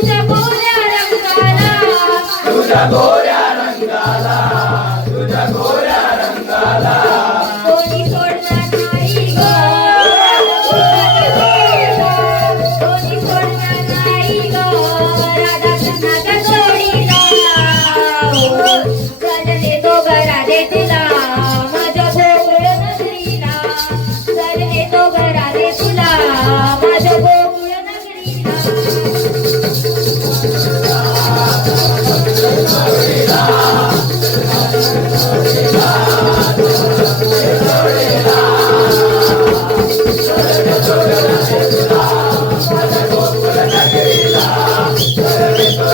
तुझ्या गोऱ्या रंगाला. तुझ्या गोऱ्या रंगाला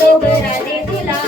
डोंगराने दिला